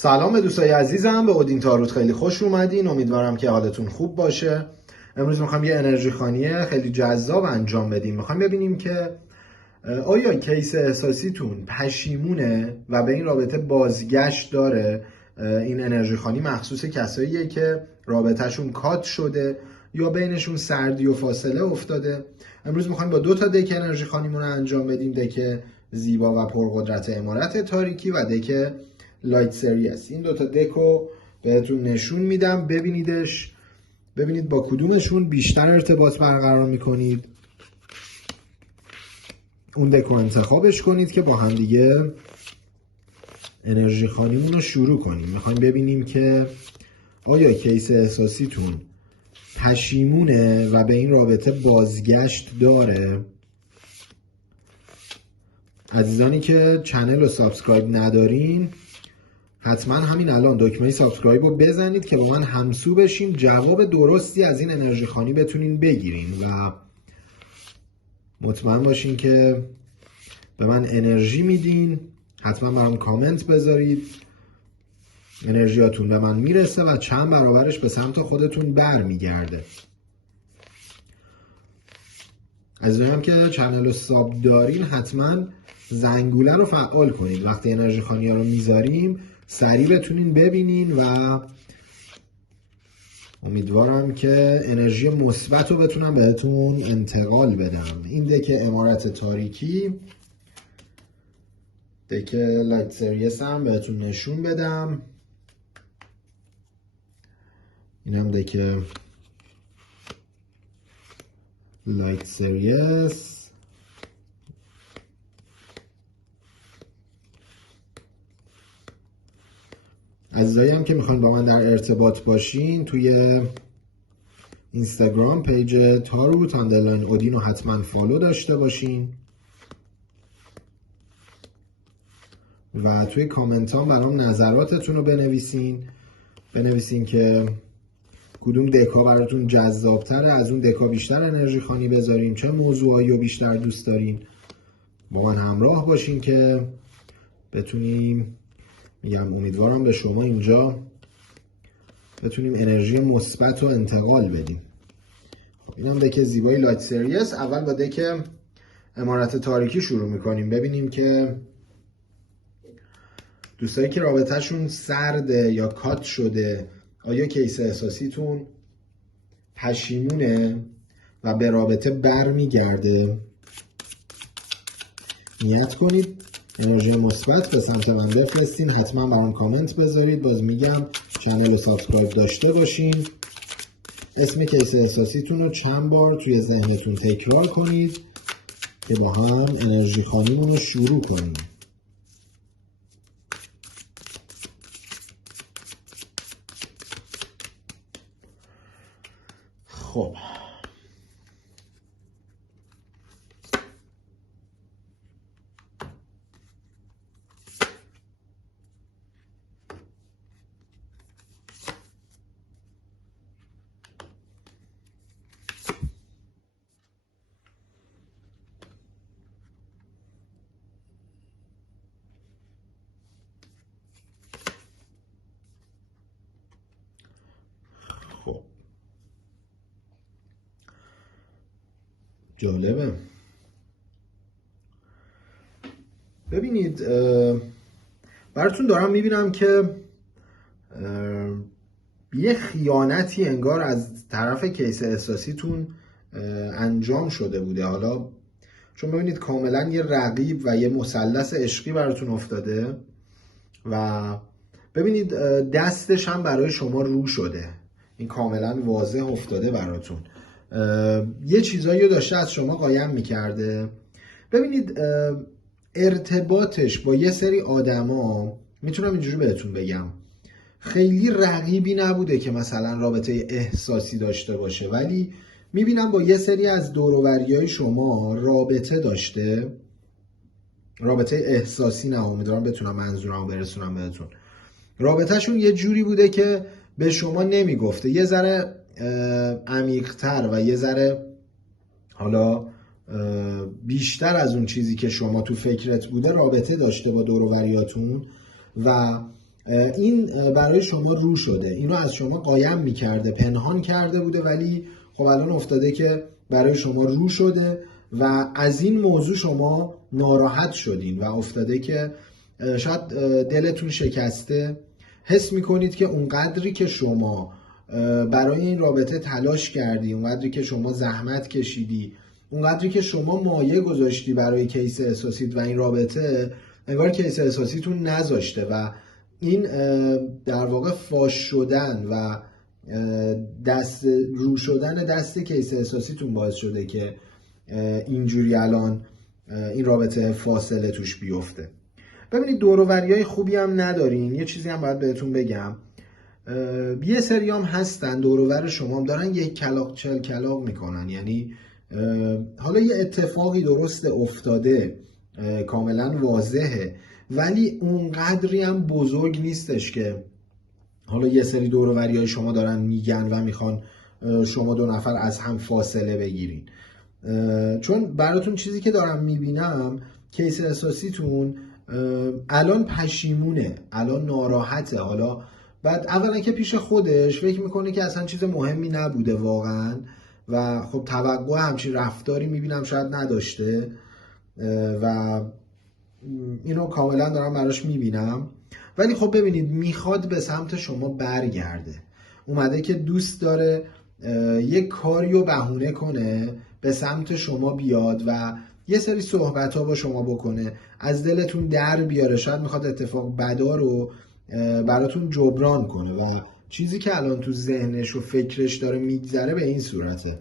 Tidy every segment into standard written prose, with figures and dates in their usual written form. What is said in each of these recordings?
سلام دوستای عزیزم، به اودین تاروت خیلی خوش اومدین. امیدوارم که حالتون خوب باشه. امروز میخوایم یه انرژی خوانی خیلی جذاب انجام بدیم. میخوایم ببینیم که آیا کیس احساسیتون پشیمونه و به این رابطه بازگشت داره. این انرژی خوانی مخصوص کساییه که رابطهشون کات شده یا بینشون سردی و فاصله افتاده. امروز میخوایم با 2 تا دک انرژی خوانیمون رو انجام بدیم، دک زیبا و پرقدرت امارت تاریکی و دک لایت سریس. این 2 تا دک رو بهتون نشون میدم، ببینیدش، ببینید با کدومشون بیشتر ارتباط برقرار میکنید. اون دک رو انتخابش کنید که با هم دیگه انرژی خوانیمون رو شروع کنیم. میخوایم ببینیم که آیا کیس احساسیتون پشیمونه و به این رابطه بازگشت داره. عزیزانی که چنل رو سابسکرایب ندارین حتما همین الان دکمه سابسکرایب رو بزنید که با من همسو بشیم، جواب درستی از این انرژی خوانی بتونین بگیرین و مطمئن باشین که به من انرژی میدین. حتما برام کامنت بذارید انرژیاتون به من میرسه و چند برابرش به سمت خودتون برمیگرده. عزیزانی هم که چنل رو ساب دارین حتما زنگوله رو فعال کنین. وقتی انرژی خوانی ها رو میذاریم سریع بتونین ببینین و امیدوارم که انرژی مثبت رو بتونم بهتون انتقال بدم. این دک امارت تاریکی، دک لایت سریس هم بهتون نشون بدم. این هم دک لایت سریس. عزیزایی هم که میخواین با من در ارتباط باشین توی اینستاگرام پیج تاروت اندرلاین اودین رو حتما فالو داشته باشین و توی کامنت ها برام نظراتتون رو بنویسین که کدوم دکا براتون جذابتره، از اون دکا بیشتر انرژی خوانی بذاریم، چه موضوعایی رو بیشتر دوست دارین. با من همراه باشین که بتونیم، میگم امیدوارم به شما اینجا بتونیم انرژی مثبت رو انتقال بدیم. خب اینم دک زیبای لایت سریس. اول با دک امارت تاریکی شروع میکنیم. ببینیم که دوستایی که رابطهشون سرده یا کات شده، آیا کیس احساسیتون پشیمونه و به رابطه برمیگرده. نیت کنید انرژی مثبت به سمت من بفرستین. حتما برام کامنت بذارید. باز میگم چنل رو سابسکرایب داشته باشین. اسم کیس احساسیتون رو چند بار توی ذهنتون تکرار کنید که با هم انرژی خوانیمون رو شروع کنیم. خب جالبه. ببینید براتون دارم میبینم که یه خیانتی انگار از طرف کیس احساسیتون انجام شده بوده. حالا چون ببینید کاملا یه رقیب و یه مثلث عشقی براتون افتاده و ببینید دستش هم برای شما رو شده. این کاملا واضح افتاده براتون. یه چیزایی رو داشته از شما قایم میکرده. ببینید ارتباطش با یه سری آدما، میتونم اینجوری بهتون بگم، خیلی رقیبی نبوده که مثلا رابطه احساسی داشته باشه، ولی میبینم با یه سری از دوروبریای شما رابطه داشته. رابطه احساسی نه، امیدوارم بتونم منظورم برسونم بهتون. رابطهشون یه جوری بوده که به شما نمیگفته، یه ذره عمیق‌تر و یه ذره حالا بیشتر از اون چیزی که شما تو فکرت بوده رابطه داشته با دور و بریاتون و این برای شما رو شده، اینو از شما قایم میکرده، پنهان کرده بوده، ولی خب الان افتاده که برای شما رو شده و از این موضوع شما ناراحت شدین و افتاده که شاید دلتون شکسته، حس میکنید که اونقدری که شما برای این رابطه تلاش کردی، اونقدری که شما زحمت کشیدی، اونقدری که شما مایه گذاشتی برای کیس احساسیت و این رابطه، انگار کیس احساسیتون نذاشته و این در واقع فاش شدن و دست رو شدن دست کیس احساسیتون باعث شده که اینجوری الان این رابطه فاصله توش بیفته. ببینید دور و بریای خوبی هم ندارین. یه چیزی هم باید بهتون بگم، یه سری هم هستن دور و بر شما هم دارن یک کلاق چل کلاق میکنن، یعنی حالا یه اتفاقی درست افتاده کاملا واضحه، ولی اونقدری هم بزرگ نیستش که حالا یه سری دور و بریای شما دارن میگن و میخوان شما دو نفر از هم فاصله بگیرین. چون براتون چیزی که دارم میبینم، کیس احساسیتون الان پشیمونه، الان ناراحته. حالا بعد اولا که پیش خودش فکر میکنه که اصلا چیز مهمی نبوده واقعا و خب توقع همچین رفتاری میبینم شاید نداشته و اینو کاملا دارم براش میبینم، ولی خب ببینید میخواد به سمت شما برگرده، اومده که دوست داره یک کاری رو بهونه کنه به سمت شما بیاد و یه سری صحبت ها با شما بکنه، از دلتون در بیاره، شاید میخواد اتفاق بدا رو براتون جبران کنه و چیزی که الان تو ذهنش و فکرش داره میگذره به این صورته.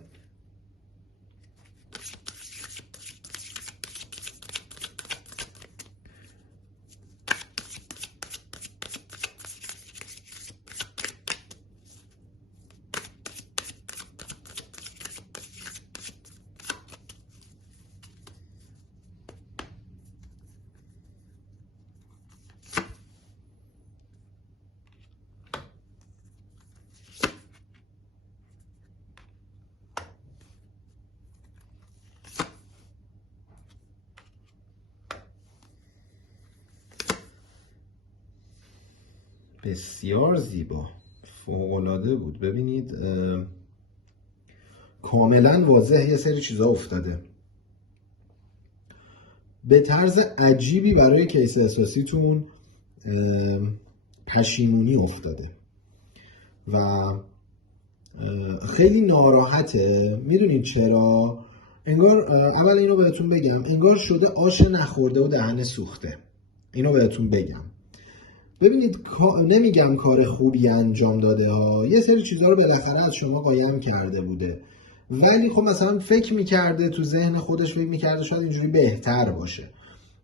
بسیار زیبا، فوق‌العاده بود. ببینید کاملا واضح یه سری چیزا افتاده، به طرز عجیبی برای کیس احساسیتون پشیمونی افتاده و خیلی ناراحته. میدونید چرا؟ انگار اول اینو بهتون بگم، انگار شده آش نخورده و دهن سوخته. اینو بهتون بگم. ببینید نمیگم کار خوبی انجام داده ها، یه سری چیزها رو بالاخره از شما قایم کرده بوده، ولی خب مثلا فکر میکرده تو ذهن خودش، فکر میکرده شاید اینجوری بهتر باشه.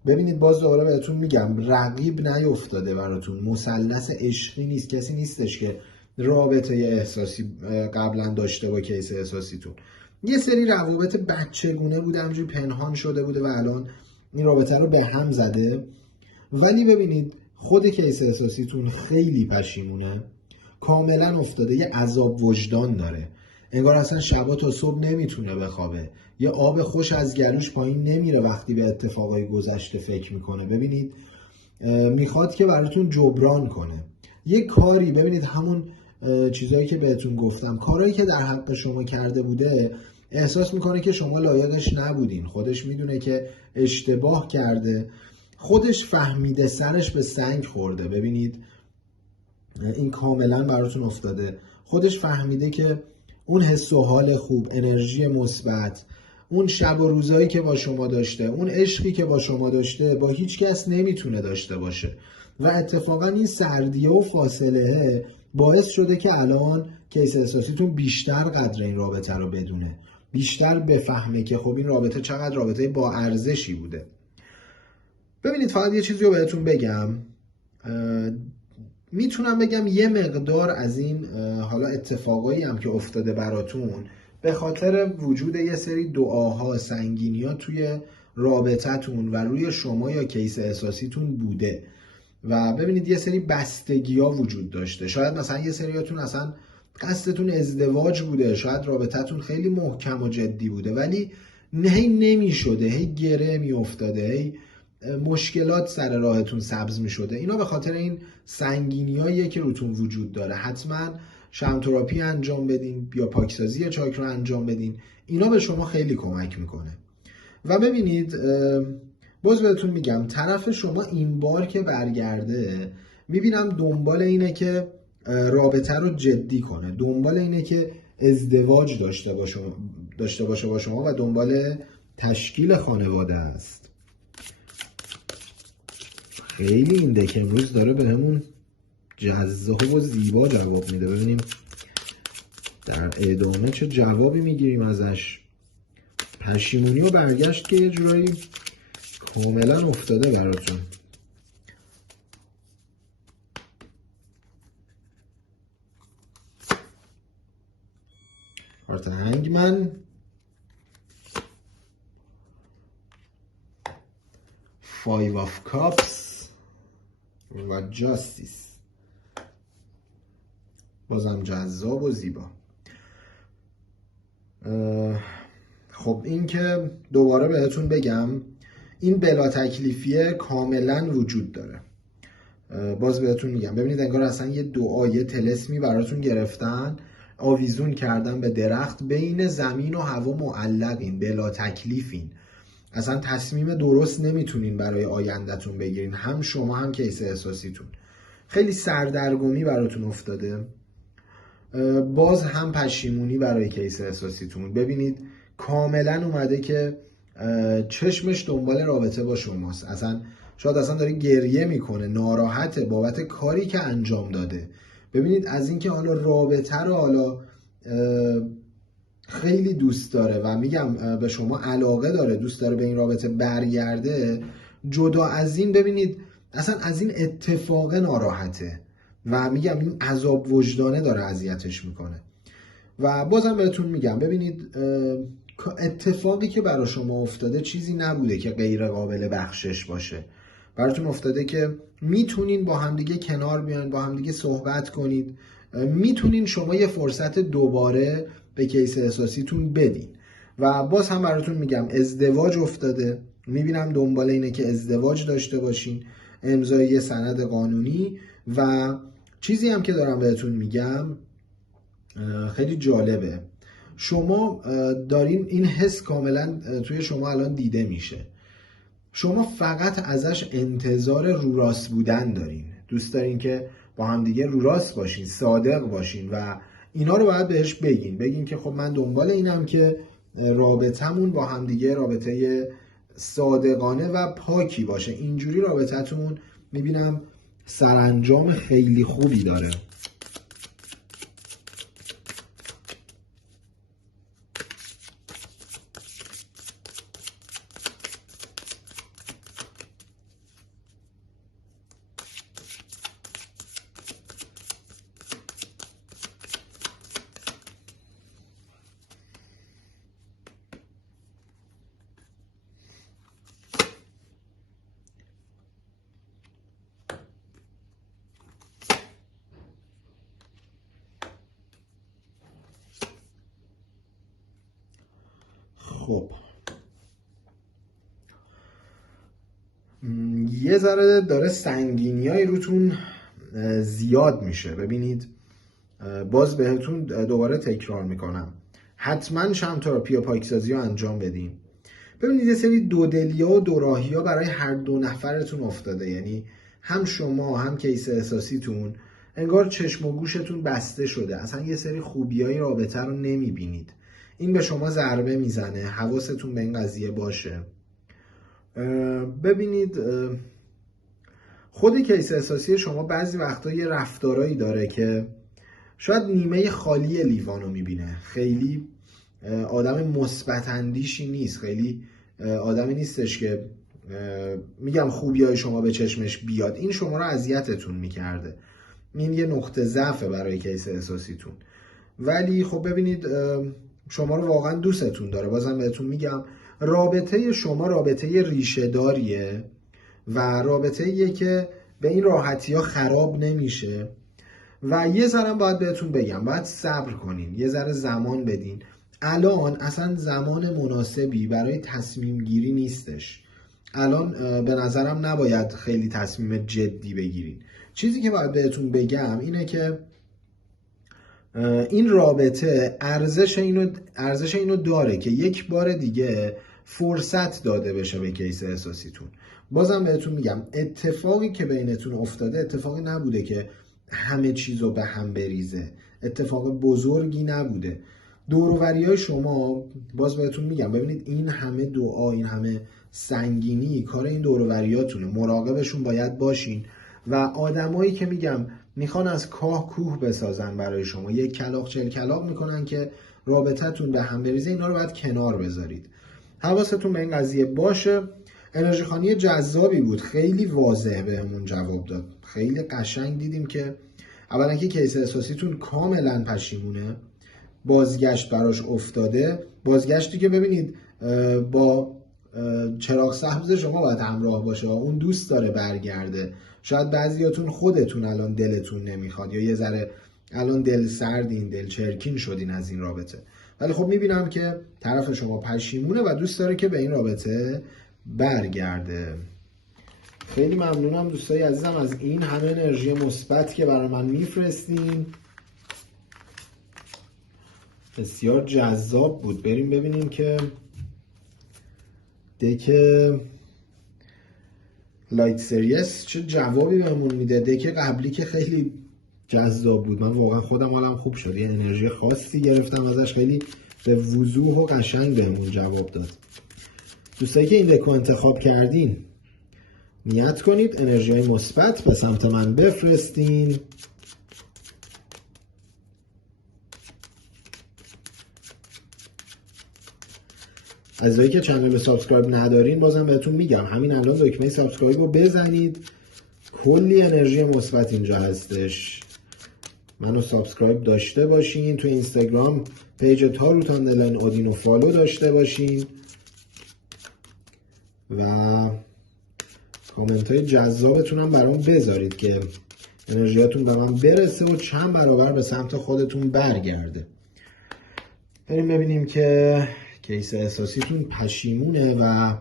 ببینید باز دوباره بهتون میگم، رقیب نیفتاده براتون، مثلث عشقی نیست، کسی نیستش که رابطه احساسی قبلا داشته با کیس احساسیتون. یه سری روابط بچگونه بوده، همینجوری پنهان شده بوده و الان این رابطه رو به هم زده. ولی ببینید خود کیس احساسیتون خیلی پشیمونه، کاملا افتاده، یه عذاب وجدان داره، انگار اصلا شبا تا صبح نمیتونه بخوابه، یه آب خوش از گلوش پایین نمیره وقتی به اتفاقای گذشته فکر میکنه. ببینید میخواد که براتون جبران کنه یه کاری. ببینید همون چیزایی که بهتون گفتم، کارهایی که در حق شما کرده بوده، احساس میکنه که شما لایقش نبودین، خودش میدونه که اشتباه کرده، خودش فهمیده سرش به سنگ خورده. ببینید این کاملا براتون افتاده، خودش فهمیده که اون حس و حال خوب، انرژی مثبت، اون شب و روزایی که با شما داشته، اون عشقی که با شما داشته، با هیچ کس نمیتونه داشته باشه و اتفاقا این سردیه و فاصله باعث شده که الان کیس احساسیتون بیشتر قدر این رابطه رو بدونه، بیشتر بفهمه که خب این رابطه چقدر رابطه با ارزشی بوده. ببینید فقط یه چیزی رو بهتون بگم، میتونم بگم یه مقدار از این حالا اتفاقایی هم که افتاده براتون به خاطر وجود یه سری دعاها، سنگینی‌ها توی رابطتون و روی شما یا کیس احساسیتون بوده و ببینید یه سری بستگی‌ها وجود داشته. شاید مثلا یه سریاتون اصلا قصدتون ازدواج بوده، شاید رابطتون خیلی محکم و جدی بوده، ولی هی نمی‌شده، هی گره می‌افتاده، هی مشکلات سر راهتون سبز می شده. اینا به خاطر این سنگینیاییه که روتون وجود داره. حتما شمتراپی انجام بدین یا پاکسازی چاکرا انجام بدین. اینا به شما خیلی کمک میکنه. و ببینید باز بهتون میگم طرف شما این بار که برگرده میبینم دنبال اینه که رابطه رو جدی کنه، دنبال اینه که ازدواج داشته باشه با شما و دنبال تشکیل خانواده است. خیلی این دک امروز داره به همون جذاب و زیبا جواب میده. ببینیم در ادامه چه جوابی میگیریم ازش. پشیمونی و برگشت که یه جورایی کاملا افتاده براتون. کارت هنگمن، 5 of cups و جاستیس. بازم جذاب و زیبا. خب این که دوباره بهتون بگم این بلا تکلیفیه کاملا وجود داره. باز بهتون میگم ببینید انگار اصلا یه دعای طلسمی براتون گرفتن، آویزون کردن به درخت، بین زمین و هوا معلقین، بلا تکلیفین، اصلا تصمیم درست نمیتونین برای آیندهتون بگیرین، هم شما هم کیس احساسیتون. خیلی سردرگمی براتون افتاده. باز هم پشیمونی برای کیس احساسیتون. ببینید کاملا اومده که چشمش دنبال رابطه با شماست. اصلا شاید اصلا داره گریه میکنه، ناراحته بابت کاری که انجام داده. ببینید از اینکه حالا رابطه رو حالا خیلی دوست داره و میگم به شما علاقه داره، دوست داره به این رابطه برگرده، جدا از این ببینید اصلا از این اتفاق ناراحته و میگم این عذاب وجدانه داره اذیتش میکنه. و بازم بهتون میگم ببینید اتفاقی که برای شما افتاده چیزی نبوده که غیر قابل بخشش باشه. براتون افتاده که میتونین با همدیگه کنار بیان، با همدیگه صحبت کنید، میتونین شما یه فرصت دوباره به کیس احساسیتون بدین. و باز هم براتون میگم ازدواج افتاده، میبینم دنبال اینه که ازدواج داشته باشین، امضای یه سند قانونی. و چیزی هم که دارم بهتون میگم خیلی جالبه، شما دارین این حس کاملا توی شما الان دیده میشه، شما فقط ازش انتظار رو راست بودن دارین، دوست دارین که با هم دیگه رو راست باشین، صادق باشین و اینا رو باید بهش بگین که خب من دنبال اینم که رابطمون با هم دیگه رابطه صادقانه و پاکی باشه. اینجوری رابطتون میبینم سرانجام خیلی خوبی داره. خب یه ذره داره سنگینیای روتون زیاد میشه. ببینید باز بهتون دوباره تکرار میکنم، حتما شمتراپی و پاکسازی رو انجام بدین. ببینید یه سری دودلیا و دوراهی ها برای هر دو نفرتون افتاده، یعنی هم شما هم کیس احساسیتون انگار چشم و گوشتون بسته شده، اصلا یه سری خوبیای رابطه رو نمیبینید. این به شما ضربه میزنه، حواستون به این قضیه باشه. ببینید خود کیس احساسی شما بعضی وقتا یه رفتارایی داره که شاید نیمه خالی لیوانو میبینه، خیلی آدم مثبت اندیشی نیست، خیلی آدمی نیستش که میگم خوبیای شما به چشمش بیاد. این شما رو اذیتتون میکرده، این یه نقطه ضعف برای کیس احساسیتون. ولی خب ببینید شما رو واقعا دوستتون داره. بازم بهتون میگم رابطه شما رابطه ریشه داریه و رابطه ایه که به این راحتی ها خراب نمیشه. و یه ذره باید بهتون بگم باید صبر کنین، یه ذره زمان بدین. الان اصلا زمان مناسبی برای تصمیم گیری نیستش. الان به نظرم نباید خیلی تصمیم جدی بگیرین. چیزی که باید بهتون بگم اینه که این رابطه ارزش اینو داره که یک بار دیگه فرصت داده بشه به کیس احساسیتون. بازم بهتون میگم اتفاقی که بینتون افتاده اتفاقی نبوده که همه چیزو به هم بریزه، اتفاق بزرگی نبوده. دوروریای شما، باز بهتون میگم، ببینید این همه دعا، این همه سنگینی کار این دوروریاتونه، مراقبشون باید باشین. و آدمایی که میگم میخوان از کاه کوه بسازن برای شما، یک کلاغ 40 کلاغ میکنن که رابطتون به هم بریزه، اینا رو باید کنار بذارید. حواستون به این قضیه باشه. انرژی خوانی جذابی بود، خیلی واضح بهمون جواب داد، خیلی قشنگ دیدیم که اولا که کیس احساسیتون کاملا پشیمونه، بازگشت براش افتاده، بازگشتی که ببینید با چراغ سبز شما باید همراه باشه، اون دوست داره برگرده. شاید بعضیاتون خودتون الان دلتون نمیخواد یا یه ذره الان دل سردین، دل چرکین شدین از این رابطه، ولی خب میبینم که طرف شما پشیمونه و دوست داره که به این رابطه برگرده. خیلی ممنونم دوستای عزیزم از این همه انرژی مثبت که برای من میفرستین، بسیار جذاب بود. بریم ببینیم که دک لایت سریس چه جوابی بهمون میده. دک قبلی که خیلی جذاب بود، من واقعا خودم حالم خوب شد، یه انرژی خاصی گرفتم ازش، خیلی به وضوح و قشنگ بهمون جواب داد. دوستایی که این دکو انتخاب کردین نیت کنید انرژی مثبت به سمت من بفرستین. عزیزایی که چنل رو سابسکرایب ندارین، بازم بهتون میگم همین الان دکمه سابسکرایب رو بزنید، کلی انرژی مثبت اینجا هستش. منو سابسکرایب داشته باشین، تو اینستاگرام پیج تاروتاندلن اودینو فالو داشته باشین و کامنت های جذابتون هم برام بذارید که انرژیاتون به من برسه و چند برابر به سمت خودتون برگرده. بریم ببینیم که کیس احساسیتون پشیمونه و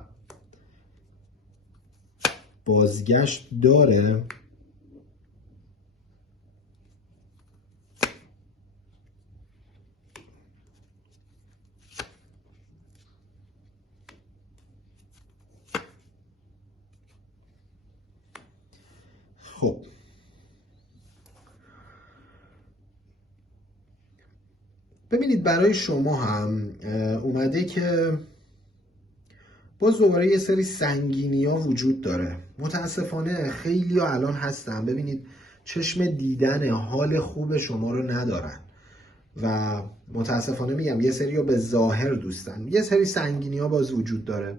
بازگشت داره. خب ببینید برای شما هم اومده که باز دوباره یه سری سنگینی ها وجود داره. متاسفانه خیلی ها الان هستن، ببینید چشم دیدن حال خوب شما رو ندارن و متاسفانه میگم یه سری ها به ظاهر دوستن. یه سری سنگینی ها باز وجود داره.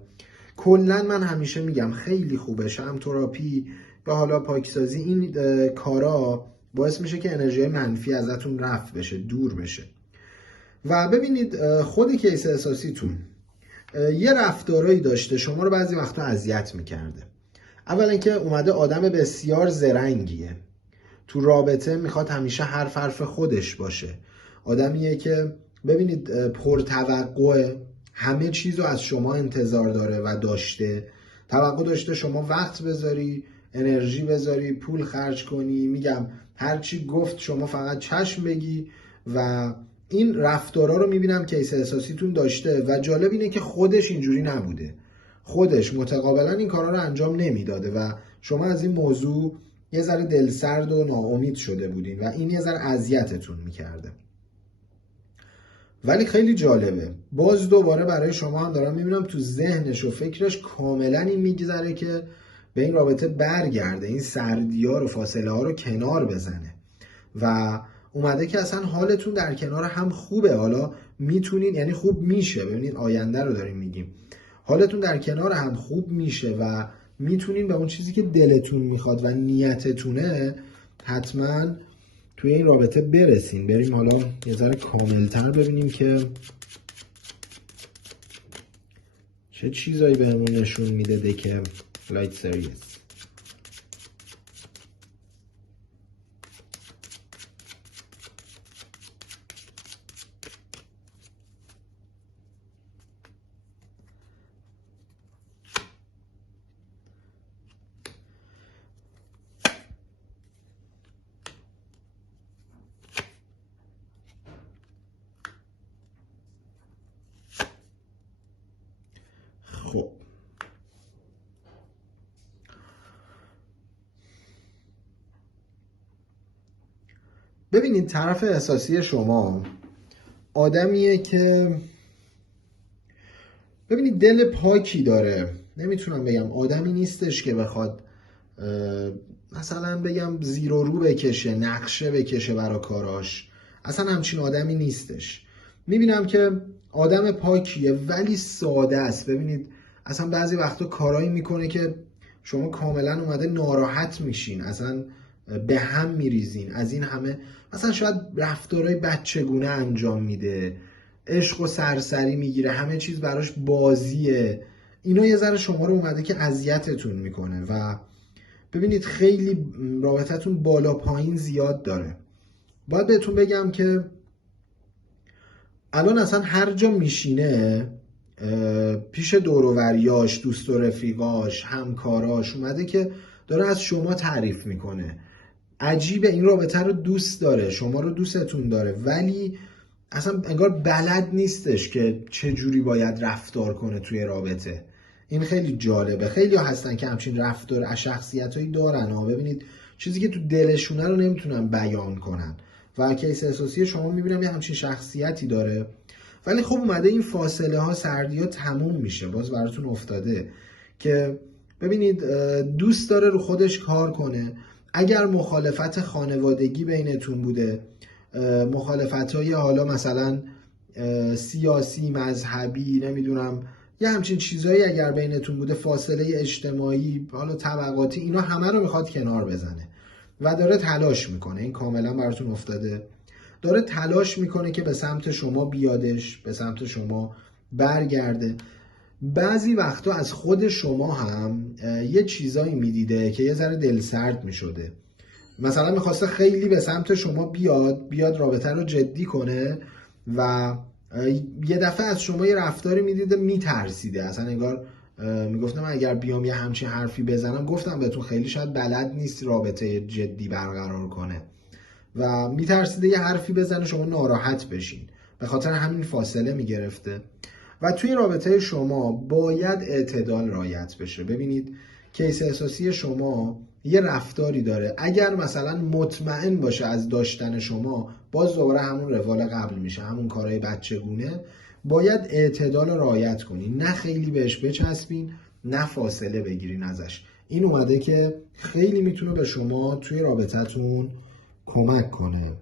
کلا من همیشه میگم خیلی خوبه شم تراپی یا حالا پاکسازی، این کارا باعث میشه که انرژی منفی ازتون رفع بشه، دور بشه. و ببینید خود کیس احساسیتون یه رفتارایی داشته شما رو بعضی وقتا اذیت میکرده. اولا که اومده آدم بسیار زرنگیه، تو رابطه میخواد همیشه حرف خودش باشه، آدمیه که ببینید پرتوقعه، همه چیز رو از شما انتظار داره و داشته، توقع داشته شما وقت بذاری، انرژی بذاری، پول خرج کنی، میگم هرچی گفت شما فقط چشم بگی و این رفتارا رو میبینم کیس احساسیتون داشته و جالب اینه که خودش اینجوری نبوده، خودش متقابلا این کارا رو انجام نمیداده و شما از این موضوع یه ذره دلسرد و ناامید شده بودین و این یه ذره اذیتتون میکرده. ولی خیلی جالبه، باز دوباره برای شما هم دارم میبینم تو ذهنش و فکرش کاملا این میگذره که به این رابطه برگرده، این سردی ها رو، فاصله ها رو کنار بزنه و اومده که اصلا حالتون در کنار هم خوبه، حالا میتونین، یعنی خوب میشه، ببینید آینده رو داریم میگیم، حالتون در کنار هم خوب میشه و میتونین به اون چیزی که دلتون میخواد و نیتتونه حتما توی این رابطه برسین. بریم حالا یه ذره کاملتر ببینیم که چه چیزایی بهمون نشون میده که لایت سریس. خب ببینید طرف احساسی شما آدمیه که ببینید دل پاکی داره. نمیتونم بگم آدمی نیستش که بخواد مثلا بگم زیر و رو بکشه، نقشه بکشه برای کاراش. اصلا همچین آدمی نیستش. میبینم که آدم پاکیه ولی ساده است. ببینید اصلا بعضی وقتا کارایی میکنه که شما کاملا اومده ناراحت میشین، اصلا به هم میریزین از این همه. مثلا شاید رفتارهای بچگونه انجام میده، عشق و سرسری میگیره، همه چیز براش بازیه. اینا یه ذره شما رو اومده که اذیتتون میکنه و ببینید خیلی رابطتون بالا پایین زیاد داره. باید بهتون بگم که الان اصلا هر جا میشینه پیش دوروریاش، دوست و رفیقاش، همکاراش اومده که داره از شما تعریف میکنه. عجیبه، این رابطه رو دوست داره، شما رو دوستتون داره، ولی اصلا انگار بلد نیستش که چه جوری باید رفتار کنه توی رابطه. این خیلی جالبه. خیلی ها هستن که همچین رفتار شخصیتایی دارن ها. ببینید چیزی که تو دلشونه رو نمیتونن بیان کنن و کیس احساسی شما میبینم یه همچین شخصیتی داره. ولی خب اومده این فاصله ها، سردی ها تموم میشه. باز براتون افتاده که ببینید دوست داره رو خودش کار کنه. اگر مخالفت خانوادگی بینتون بوده، مخالفت های حالا مثلا سیاسی، مذهبی، نمیدونم یه همچین چیزایی اگر بینتون بوده، فاصله اجتماعی، حالا طبقاتی، اینا همه رو میخواد کنار بزنه و داره تلاش میکنه. این کاملا براتون افتاده. داره تلاش میکنه که به سمت شما بیادش، به سمت شما برگرده. بعضی وقتا از خود شما هم یه چیزایی میدیده که یه ذره دلسرد میشده. مثلا میخواسته خیلی به سمت شما بیاد رابطه رو جدی کنه و یه دفعه از شما یه رفتاری میدیده میترسیده. اصلا انگار میگفتم اگر بیام یه همچین حرفی بزنم، گفتم بهتون خیلی شاید بلد نیست رابطه جدی برقرار کنه و میترسیده یه حرفی بزنه شما ناراحت بشین، به خاطر همین فاصله میگرفته. و توی رابطه شما باید اعتدال رعایت بشه. ببینید کیس احساسی شما یه رفتاری داره، اگر مثلا مطمئن باشه از داشتن شما، باز دوباره همون روال قبل میشه، همون کارهای بچگونه. باید اعتدال رعایت کنین، نه خیلی بهش بچسبین، نه فاصله بگیرین ازش. این اومده که خیلی میتونه به شما توی رابطتون کمک کنه.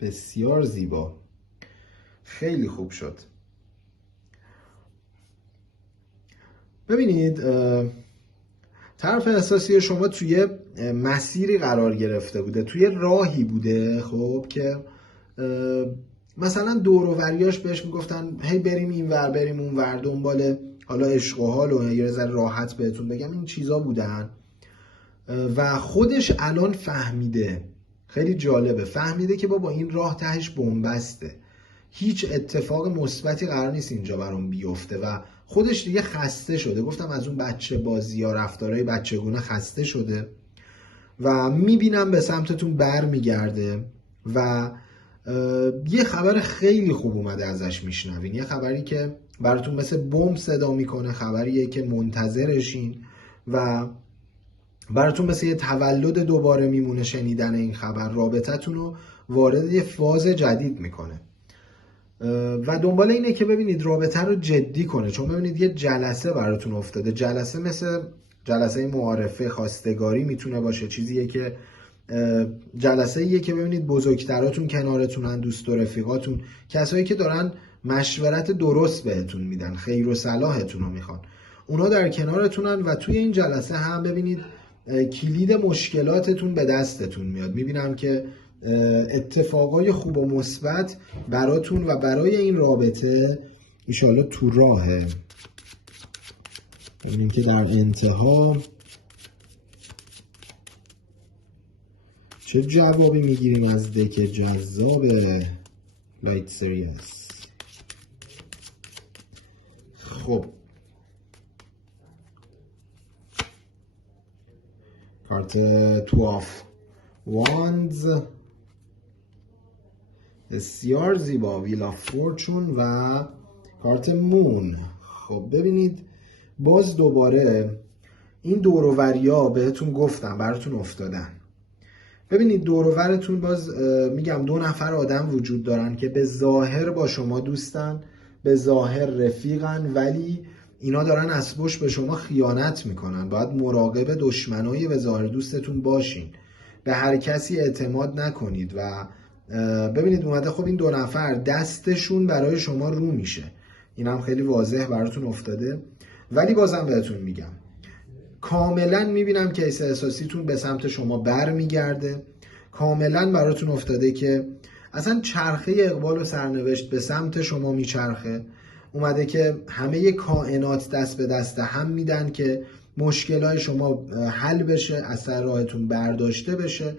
بسیار زیبا، خیلی خوب شد. ببینید طرف احساسی شما توی مسیری قرار گرفته بوده، توی راهی بوده خب که مثلا دور و بریاش بهش میگفتن هی بریم این ور بریم اون ور، دنبال حالا عشق و حال و یه ذره راحت بهتون بگم این چیزا بودن و خودش الان فهمیده. خیلی جالبه، فهمیده که بابا این راه تهش بنبسته، هیچ اتفاق مثبتی قرار نیست اینجا برام بیفته و خودش دیگه خسته شده. گفتم از اون بچه بازی ها، رفتارهای بچگونه خسته شده و میبینم به سمتتون بر میگرده و یه خبر خیلی خوب اومده ازش میشنوین، یه خبری که براتون مثل بمب صدا میکنه، خبریه که منتظرشین و براتون مثل یه تولد دوباره میمونه شنیدن این خبر. رابطتون رو وارد یه فاز جدید میکنه و دنبال اینه که ببینید رابطه رو جدی کنه. چون ببینید یه جلسه براتون افتاده. جلسه مثل جلسه معارفه، خواستگاری میتونه باشه، چیزیه که جلسه ایه که ببینید بزرگتراتون کنارتونن، دوست و رفیقاتون، کسایی که دارن مشورت درست بهتون میدن، خیر و صلاحتون رو میخوان، اونا در کنارتونن و توی این جلسه هم ببینید کلید مشکلاتتون به دستتون میاد. میبینم که اتفاقای خوب و مثبت براتون و برای این رابطه ایشالا تو راهه. ببینیم که در انتها چه جوابی میگیریم از دک جذاب لایت سریاس. خب کارت 12 وانز بسیار زیبا، ویل آف فورچون و کارت مون. خب ببینید باز دوباره این دورووریا بهتون گفتم براتون افتادن. ببینید دوروورتون باز میگم 2 نفر آدم وجود دارن که به ظاهر با شما دوستن، به ظاهر رفیقن، ولی اینا دارن از پشت به شما خیانت میکنن. باید مراقب دشمنای به ظاهر دوستتون باشین، به هر کسی اعتماد نکنید. و ببینید اومده خب این 2 نفر دستشون برای شما رو میشه، این هم خیلی واضح براتون افتاده. ولی بازم بهتون میگم کاملا میبینم کیس احساسیتون به سمت شما بر میگرده. کاملا براتون افتاده که اصلا چرخه اقبال و سرنوشت به سمت شما میچرخه. اومده که همه کائنات دست به دست هم میدن که مشکلات شما حل بشه، از سر راهتون برداشته بشه.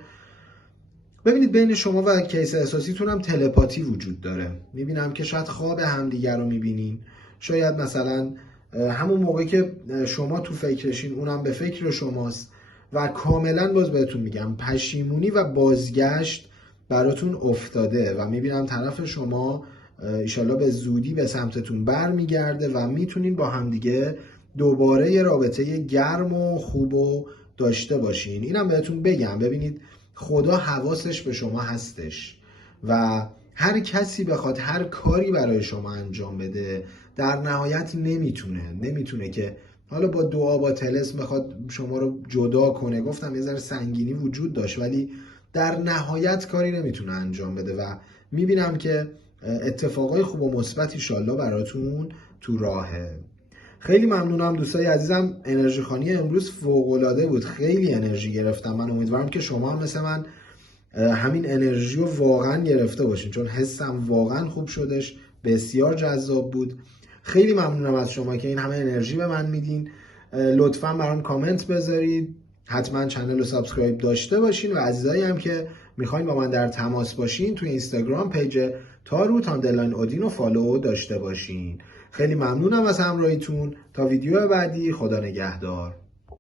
ببینید بین شما و کیس احساسیتون هم تلپاتی وجود داره. میبینم که شاید خواب همدیگر رو میبینین، شاید مثلا همون موقع که شما تو فکرشین اونم به فکر شماست. و کاملا باز بهتون میگم پشیمونی و بازگشت براتون افتاده و میبینم طرف شما ایشالا به زودی به سمتتون بر میگرده و میتونین با همدیگه دوباره یه رابطه گرم و خوب و داشته باشین. اینم بهتون بگم ببینید خدا حواسش به شما هستش و هر کسی بخواد هر کاری برای شما انجام بده در نهایت نمیتونه که حالا با دعا با طلسم بخواد شما رو جدا کنه. گفتم یه ذره سنگینی وجود داشت ولی در نهایت کاری نمیتونه انجام بده و میبینم که اتفاقای خوب و مثبت ان شاءالله براتون تو راهه. خیلی ممنونم دوستای عزیزم. انرژی خوانی امروز فوق العاده بود، خیلی انرژی گرفتم. من امیدوارم که شما هم مثل من همین انرژی رو واقعا گرفته باشین، چون حسم واقعا خوب شدش، بسیار جذاب بود. خیلی ممنونم از شما که این همه انرژی به من میدین. لطفا برام کامنت بذارید، حتما چنل رو سابسکرایب داشته باشین و عزیزایی هم که میخواین با من در تماس باشین توی اینستاگرام پیج تاروت آندرلاین اودین رو فالو داشته باشین. خیلی ممنونم از همراهیتون. تا ویدیو بعدی، خدا نگهدار.